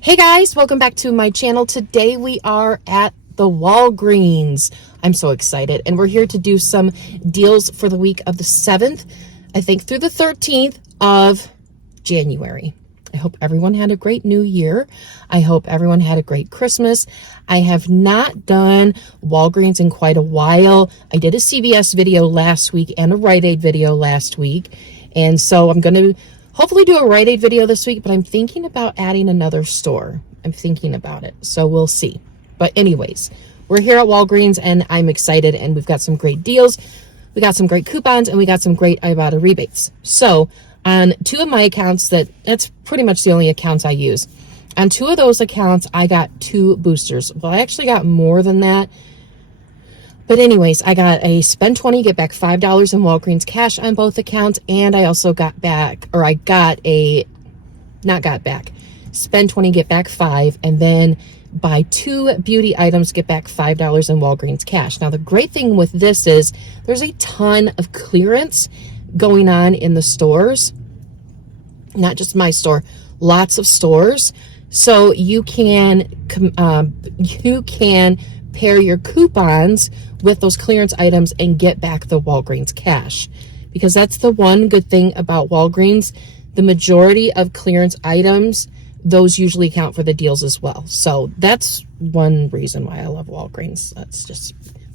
Hey guys, welcome back to my channel. Today we are at the Walgreens. I'm so excited, and we're here to do some deals for the week of the 7th, I think, through the 13th of January. I hope everyone had a great new year. I hope everyone had a great Christmas. I have not done Walgreens in quite a while. I did a CVS video last week and a Rite Aid video last week, and so I'm going to hopefully do a Rite Aid video this week, but I'm thinking about adding another store. I'm thinking about it, so we'll see. But anyways, we're here at Walgreens, and I'm excited, and we've got some great deals. We got some great coupons, and we got some great Ibotta rebates. So on two of my accounts, that's pretty much the only accounts I use. On two of those accounts, I got 2 boosters. Well, I actually got more than that. But anyways, I got a spend 20, get back $5 in Walgreens cash on both accounts. And I also got back, or I got a, not got back, spend 20, get back 5. And then buy 2 beauty items, get back $5 in Walgreens cash. Now, the great thing with this is there's a ton of clearance going on in the stores. Not just my store, lots of stores. So you can pair your coupons with those clearance items and get back the Walgreens cash, because that's the one good thing about Walgreens. The majority of clearance items, those usually count for the deals as well. So that's one reason why I love Walgreens.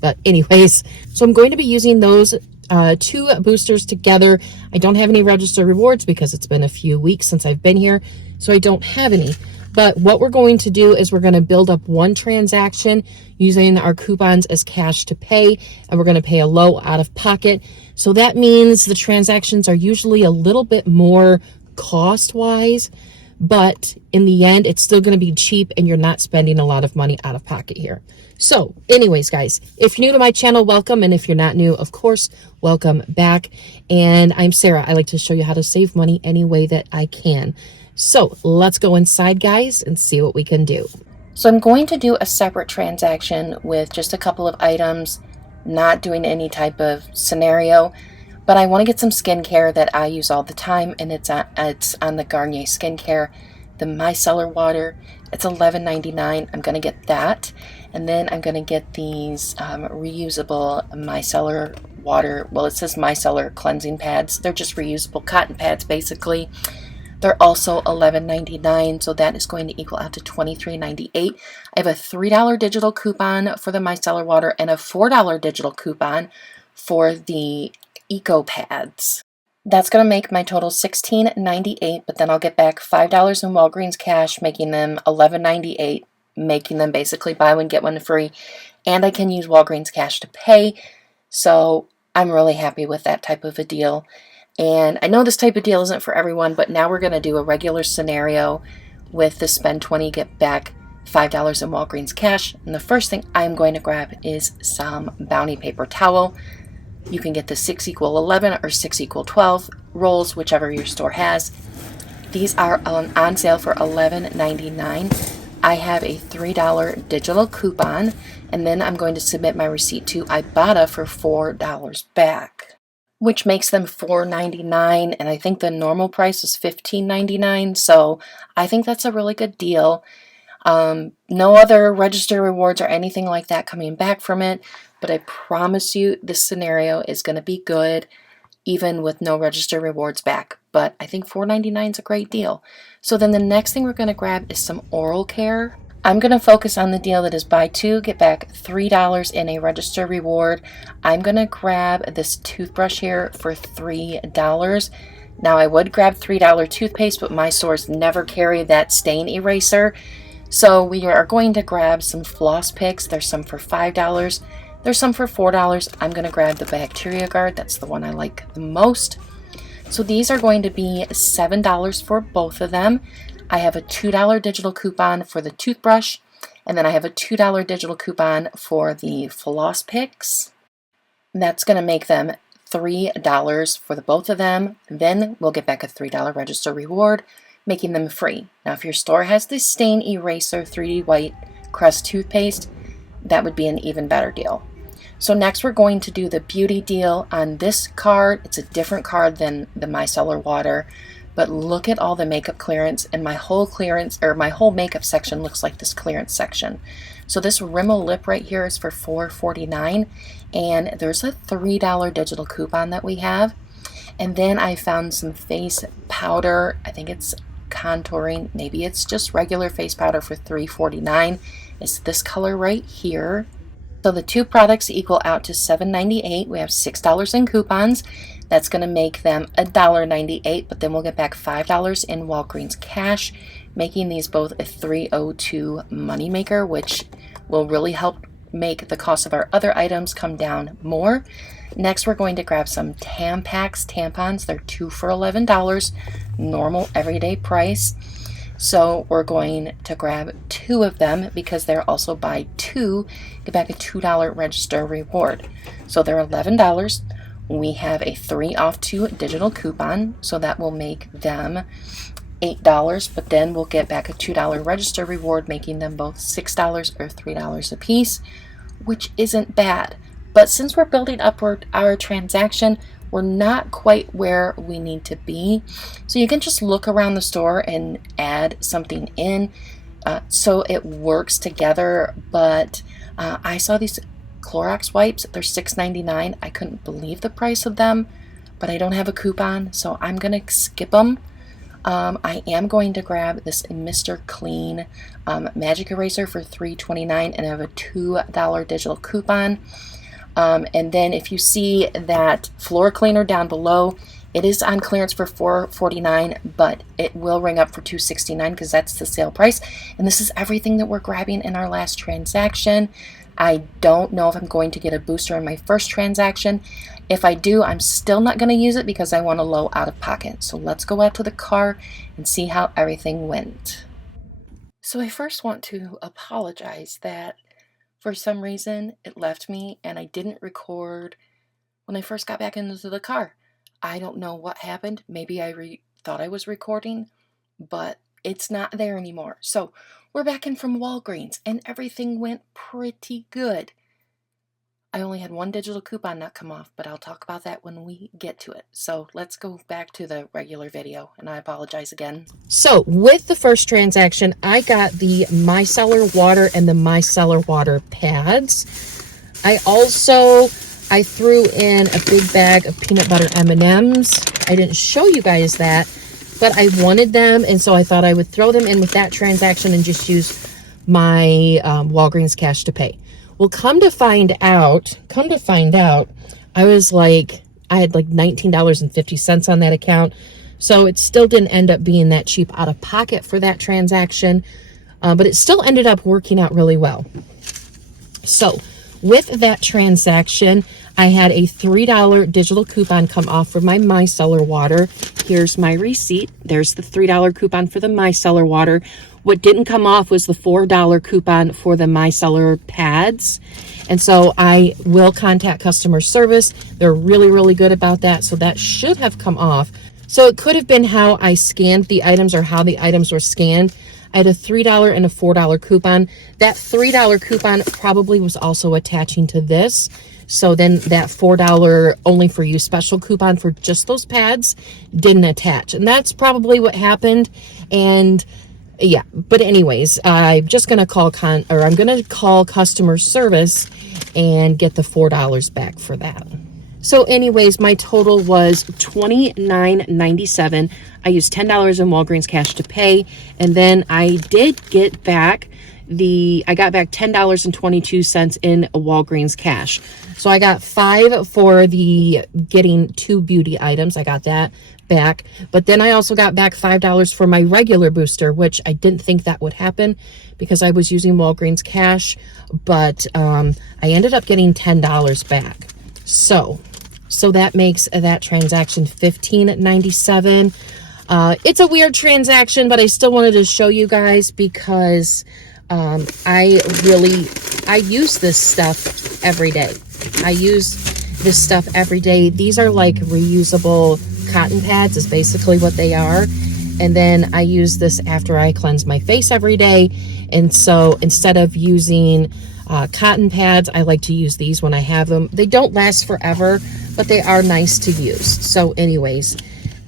But anyways, so I'm going to be using those 2 boosters together. I don't have any register rewards because it's been a few weeks since I've been here, so I don't have any. But what we're going to do is we're going to build up one transaction using our coupons as cash to pay, and we're going to pay a low out of pocket. So that means the transactions are usually a little bit more cost-wise, but in the end, it's still going to be cheap and you're not spending a lot of money out of pocket here. So anyways, guys, if you're new to my channel, welcome. And if you're not new, of course, welcome back. And I'm Sarah. I like to show you how to save money any way that I can. So let's go inside, guys, and see what we can do. So I'm going to do a separate transaction with just a couple of items, not doing any type of scenario, but I want to get some skincare that I use all the time, and it's on the Garnier skincare, the micellar water. It's $11.99. I'm going to get that, and then I'm going to get these reusable micellar water. Well, it says micellar cleansing pads. They're just reusable cotton pads, basically. They're also $11.99, so that is going to equal out to $23.98. I have a $3 digital coupon for the micellar water and a $4 digital coupon for the Eco Pads. That's going to make my total $16.98, but then I'll get back $5 in Walgreens cash, making them $11.98, making them basically buy one, get one free, and I can use Walgreens cash to pay, so I'm really happy with that type of a deal. And I know this type of deal isn't for everyone, but now we're going to do a regular scenario with the spend 20, get back $5 in Walgreens cash. And the first thing I'm going to grab is some Bounty paper towel. You can get the 6 equal 11 or 6 equal 12 rolls, whichever your store has. These are on sale for $11.99. I have a $3 digital coupon, and then I'm going to submit my receipt to Ibotta for $4 back, which makes them $4.99, and I think the normal price is $15.99, so I think that's a really good deal. No other register rewards or anything like that coming back from it, but I promise you this scenario is going to be good, even with no register rewards back. But I think $4.99 is a great deal. So then the next thing we're going to grab is some oral care. I'm going to focus on the deal that is buy 2, get back $3 in a register reward. I'm going to grab this toothbrush here for $3. Now, I would grab $3 toothpaste, but my stores never carry that stain eraser. So we are going to grab some floss picks. There's some for $5. There's some for $4. I'm going to grab the Bacteria Guard. That's the one I like the most. So these are going to be $7 for both of them. I have a $2 digital coupon for the toothbrush, and then I have a $2 digital coupon for the floss picks. That's going to make them $3 for the both of them. Then we'll get back a $3 register reward, making them free. Now, if your store has the Stain Eraser 3D White Crest toothpaste, that would be an even better deal. So next we're going to do the beauty deal on this card. It's a different card than the micellar water, but look at all the makeup clearance, and my whole clearance, or my whole makeup section looks like this clearance section. So this Rimmel lip right here is for $4.49, and there's a $3 digital coupon that we have. And then I found some face powder. I think it's contouring, maybe it's just regular face powder for $3.49. It's this color right here. So the two products equal out to $7.98. We have $6 in coupons. That's going to make them $1.98, but then we'll get back $5 in Walgreens cash, making these both a $3.02 moneymaker, which will really help make the cost of our other items come down more. Next, we're going to grab some Tampax tampons. They're 2 for $11, normal everyday price. So we're going to grab 2 of them because they're also buy 2, get back a $2 register reward. So they're $11. We have a 3 off 2 digital coupon, so that will make them $8, but then we'll get back a $2 register reward, making them both $6 or $3 a piece, which isn't bad. But since we're building upward our transaction, we're not quite where we need to be. So you can just look around the store and add something in so it works together. But I saw these Clorox wipes. They're $6.99. I couldn't believe the price of them, but I don't have a coupon, so I'm going to skip them. I am going to grab this Mr. Clean Magic Eraser for $3.29, and I have a $2 digital coupon. And then if you see that floor cleaner down below, it is on clearance for $4.49, but it will ring up for $2.69 because that's the sale price. And this is everything that we're grabbing in our last transaction. I don't know if I'm going to get a booster in my first transaction. If I do, I'm still not going to use it because I want a low out of pocket. So let's go out to the car and see how everything went. So I first want to apologize that for some reason it left me and I didn't record when I first got back into the car. I don't know what happened. Maybe I thought I was recording, but it's not there anymore. So we're back in from Walgreens and everything went pretty good. I only had one digital coupon not come off, but I'll talk about that when we get to it. So let's go back to the regular video, and I apologize again. So with the first transaction, I got the micellar water and the micellar water pads. I threw in a big bag of peanut butter M&Ms. I didn't show you guys that, but I wanted them, and so I thought I would throw them in with that transaction and just use my Walgreens cash to pay. Well, come to find out, I had like $19.50 on that account. So it still didn't end up being that cheap out of pocket for that transaction, but it still ended up working out really well. So with that transaction, I had a $3 digital coupon come off for my micellar water. Here's my receipt. There's the $3 coupon for the micellar water. What didn't come off was the $4 coupon for the micellar pads. And so I will contact customer service. They're really, really good about that. So that should have come off. So it could have been how I scanned the items or how the items were scanned. I had a $3 and a $4 coupon. That $3 coupon probably was also attaching to this. So then that $4 only for you special coupon for just those pads didn't attach. And that's probably what happened. And yeah, but anyways, I'm just going to I'm going to call customer service and get the $4 back for that. So anyways, my total was $29.97. I used $10 in Walgreens cash to pay, and then I did get back I got back $10.22 in Walgreens cash. So I got $5 for getting 2 beauty items. I got that back. But then I also got back $5 for my regular booster, which I didn't think that would happen because I was using Walgreens cash. But I ended up getting $10 back. So that makes that transaction $15.97. It's a weird transaction, but I still wanted to show you guys because I use this stuff every day. These are like reusable cotton pads is basically what they are. And then I use this after I cleanse my face every day. And so instead of using cotton pads, I like to use these when I have them. They don't last forever, but they are nice to use. So anyways,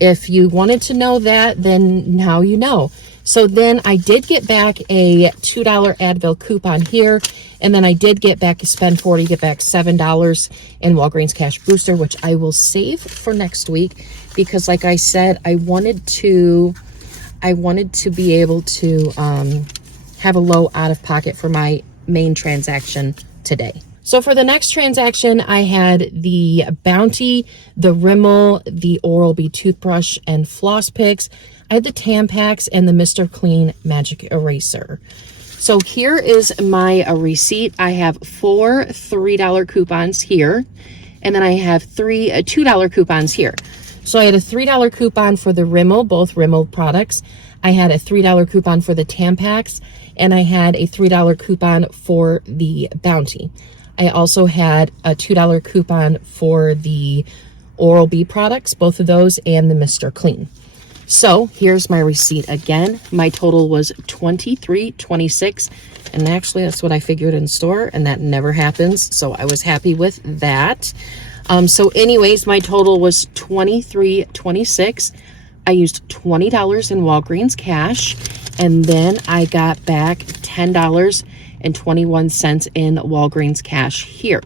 If you wanted to know that, then now you know. So then I did get back a $2 Advil coupon here, and then I did get back, spend 40, get back $7 in Walgreens Cash Booster, which I will save for next week, because like I said, I wanted to be able to have a low out of pocket for my main transaction today. So for the next transaction, I had the Bounty, the Rimmel, the Oral-B toothbrush and floss picks. I had the Tampax and the Mr. Clean Magic Eraser. So here is my receipt. I have 4 $3 coupons here, and then I have 3 $2 coupons here. So I had a $3 coupon for the Rimmel, both Rimmel products. I had a $3 coupon for the Tampax, and I had a $3 coupon for the Bounty. I also had a $2 coupon for the Oral-B products, both of those, and the Mr. Clean. So here's my receipt again. My total was $23.26, and actually that's what I figured in store, and that never happens, so I was happy with that. So anyways, my total was $23.26. I used $20 in Walgreens cash, and then I got back $10.21 in Walgreens cash here.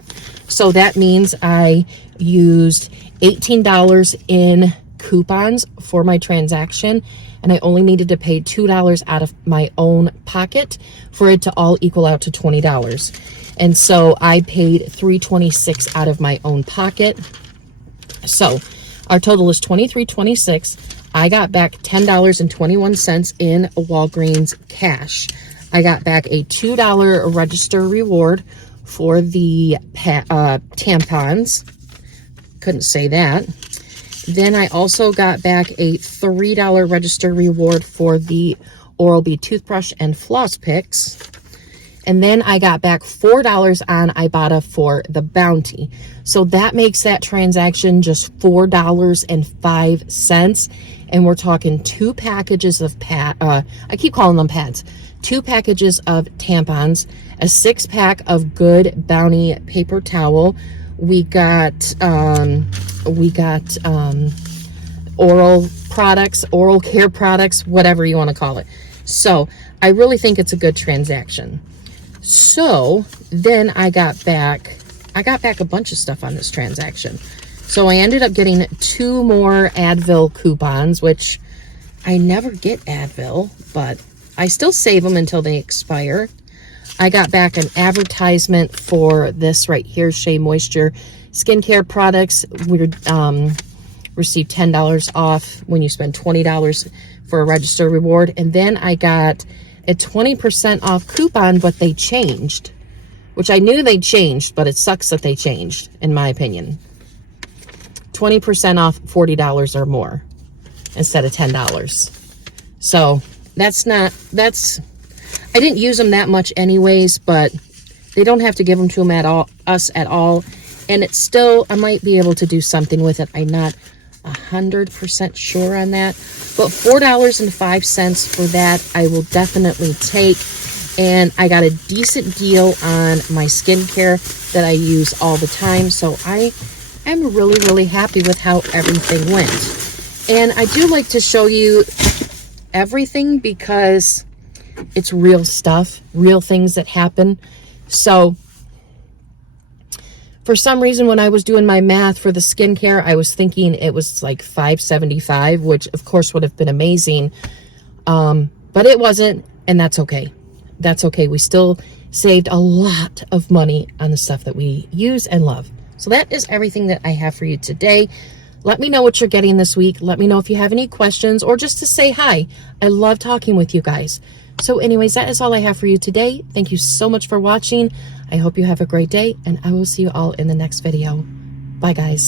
So that means I used $18 in coupons for my transaction, and I only needed to pay $2 out of my own pocket for it to all equal out to $20. And so I paid $3.26 out of my own pocket. So our total is $23.26. I got back $10.21 in Walgreens cash. I got back a $2 register reward for the tampons. Couldn't say that. Then I also got back a $3 register reward for the Oral-B toothbrush and floss picks. And then I got back $4 on Ibotta for the Bounty. So that makes that transaction just $4.05. And we're talking 2 packages of I keep calling them pads. 2 packages of tampons, a 6-pack of good Bounty paper towel. We got oral products, oral care products, whatever you want to call it. So I really think it's a good transaction. So then I got back a bunch of stuff on this transaction. So I ended up getting 2 more Advil coupons, which I never get Advil, but I still save them until they expire. I got back an advertisement for this right here, Shea Moisture skincare products. We received $10 off when you spend $20 for a register reward. And then I got a 20% off coupon, but they changed, which I knew they changed, but it sucks that they changed, in my opinion. 20% off $40 or more instead of $10. So I didn't use them that much anyways, but they don't have to give them to us at all. And it's still, I might be able to do something with it. I'm not 100% sure on that, but $4.05 for that I will definitely take. And I got a decent deal on my skincare that I use all the time, so I am really, really happy with how everything went. And I do like to show you everything because it's real stuff, real things that happen. So for some reason, when I was doing my math for the skincare, I was thinking it was like $5.75, which of course would have been amazing. But it wasn't, and that's okay. That's okay. We still saved a lot of money on the stuff that we use and love. So that is everything that I have for you today. Let me know what you're getting this week. Let me know if you have any questions or just to say hi. I love talking with you guys. So anyways, that is all I have for you today. Thank you so much for watching. I hope you have a great day, and I will see you all in the next video. Bye, guys.